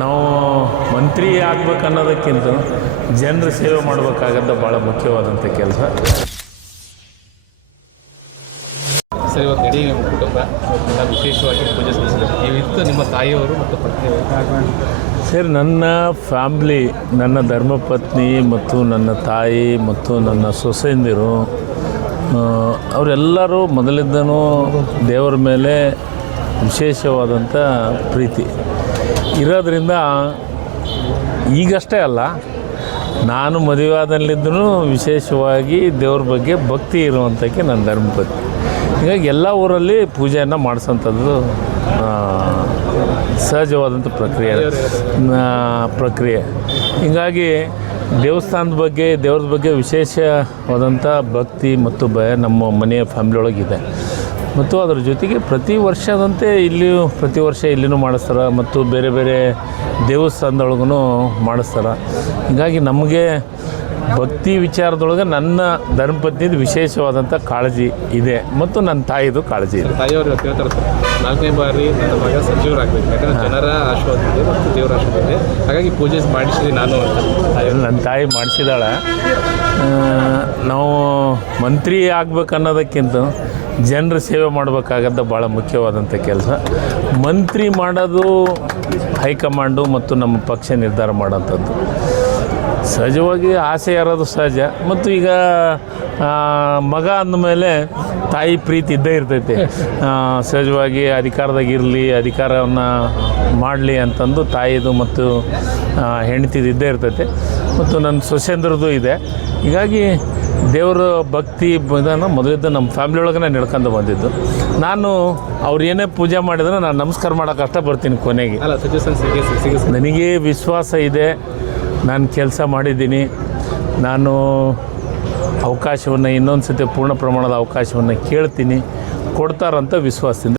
ನಾವು ಮಂತ್ರಿ ಆಗ್ಬೇಕನ್ನೋದಕ್ಕಿಂತ ಜನರ ಸೇವೆ ಮಾಡಬೇಕಾಗದ್ದು ಭಾಳ ಮುಖ್ಯವಾದಂಥ ಕೆಲಸ. ಸರ್, ಇವತ್ತು ಇಡೀ ನಿಮ್ಮ ಕುಟುಂಬ ವಿಶೇಷವಾಗಿ ಪೂಜೆ ಸಲ್ಲಿಸಿದ್ದಾರೆ. ನೀವಿತ್ತು ನಿಮ್ಮ ತಾಯಿಯವರು ಮತ್ತು ಪತ್ನಿಯವರು. ಸರ್, ನನ್ನ ಫ್ಯಾಮ್ಲಿ, ನನ್ನ ಧರ್ಮಪತ್ನಿ ಮತ್ತು ನನ್ನ ತಾಯಿ ಮತ್ತು ನನ್ನ ಸೊಸೆಯಂದಿರು ಅವರೆಲ್ಲರೂ ಮೊದಲಿಂದನೂ ದೇವರ ಮೇಲೆ ವಿಶೇಷವಾದಂಥ ಪ್ರೀತಿ ಇರೋದರಿಂದ ಈಗಷ್ಟೇ ಅಲ್ಲ, ನಾನು ಮದುವೆಯಾದಲ್ಲಿದ್ದೂ ವಿಶೇಷವಾಗಿ ದೇವ್ರ ಬಗ್ಗೆ ಭಕ್ತಿ ಇರುವಂಥಕ್ಕೆ ನನ್ನ ಧರ್ಮಪತ್ನಿ. ಹೀಗಾಗಿ ಎಲ್ಲ ಊರಲ್ಲಿ ಪೂಜೆಯನ್ನು ಮಾಡಿಸೋಂಥದ್ದು ಸಹಜವಾದಂಥ ಪ್ರಕ್ರಿಯೆ. ಹೀಗಾಗಿ ದೇವಸ್ಥಾನದ ಬಗ್ಗೆ, ದೇವ್ರದ ಬಗ್ಗೆ ವಿಶೇಷವಾದಂಥ ಭಕ್ತಿ ಮತ್ತು ಭಯ ನಮ್ಮ ಮನೆಯ ಫ್ಯಾಮ್ಲಿ ಒಳಗಿದೆ. ಮತ್ತು ಅದರ ಜೊತೆಗೆ ಪ್ರತಿ ವರ್ಷದಂತೆ ಪ್ರತಿ ವರ್ಷ ಇಲ್ಲಿನೂ ಮಾಡಿಸ್ತಾರೆ ಮತ್ತು ಬೇರೆ ಬೇರೆ ದೇವಸ್ಥಾನದೊಳಗೂ ಮಾಡಿಸ್ತಾರೆ. ಹೀಗಾಗಿ ನಮಗೆ ಭಕ್ತಿ ವಿಚಾರದೊಳಗೆ ನನ್ನ ಧರ್ಮಪತ್ನಿದು ವಿಶೇಷವಾದಂಥ ಕಾಳಜಿ ಇದೆ ಮತ್ತು ನನ್ನ ತಾಯಿದು ಕಾಳಜಿ ಇದೆ. ತಾಯಿಯವರು ಹೇಳ್ತಾರೆ, 4ನೇ ಬಾರಿ ನನ್ನ ಮಗ ಸಚಿವರಾಗಬೇಕು, ಯಾಕಂದರೆ ಜನರ ಆಶೀರ್ವಾದ ಇದೆ ಮತ್ತು ದೇವರ ಆಶೀರ್ವಾದ ಇದೆ, ಹಾಗಾಗಿ ಪೂಜೆ ಮಾಡಿಸಿದೆ ನಾನು ಅಂತ ನನ್ನ ತಾಯಿ ಮಾಡಿಸಿದಾಳೆ. ನಾವು ಮಂತ್ರಿ ಆಗ್ಬೇಕನ್ನೋದಕ್ಕಿಂತ ಜನರ ಸೇವೆ ಮಾಡಬೇಕಾಗದ್ದು ಭಾಳ ಮುಖ್ಯವಾದಂಥ ಕೆಲಸ. ಮಂತ್ರಿ ಮಾಡೋದು ಹೈಕಮಾಂಡು ಮತ್ತು ನಮ್ಮ ಪಕ್ಷ ನಿರ್ಧಾರ ಮಾಡೋಂಥದ್ದು. ಸಹಜವಾಗಿ ಆಸೆ ಇರೋದು ಸಹಜ. ಮತ್ತು ಈಗ ಮಗ ಅಂದಮೇಲೆ ತಾಯಿ ಪ್ರೀತಿ ಇದ್ದೇ ಇರ್ತೈತೆ. ಸಹಜವಾಗಿ ಅಧಿಕಾರದಾಗಿರಲಿ, ಅಧಿಕಾರವನ್ನು ಮಾಡಲಿ ಅಂತಂದು ತಾಯಿದು ಮತ್ತು ಹೆಂಡತಿದು ಇದ್ದೇ ಇರ್ತೈತೆ. ಮತ್ತು ನನ್ನ ಸೊಸೆಂದ್ರದ್ದು ಇದೆ. ಹೀಗಾಗಿ ದೇವರ ಭಕ್ತಿ ಇದನ್ನು ಮೊದಲಿದ್ದ ನಮ್ಮ ಫ್ಯಾಮ್ಲಿ ಒಳಗೆ ನಡ್ಕೊಂಡು ಬಂದಿದ್ದು. ನಾನು ಅವ್ರು ಏನೇ ಪೂಜೆ ಮಾಡಿದ್ರೆ ನಾನು ನಮಸ್ಕಾರ ಮಾಡೋಕೆ ಅಷ್ಟೇ ಬರ್ತೀನಿ ಕೊನೆಗೆ. ನನಗೆ ವಿಶ್ವಾಸ ಇದೆ, ನಾನು ಕೆಲಸ ಮಾಡಿದ್ದೀನಿ. ನಾನು ಅವಕಾಶವನ್ನು ಇನ್ನೊಂದು ಸತಿ ಪೂರ್ಣ ಪ್ರಮಾಣದ ಅವಕಾಶವನ್ನು ಕೇಳ್ತೀನಿ, ಕೊಡ್ತಾರಂತ ವಿಶ್ವಾಸದಿಂದ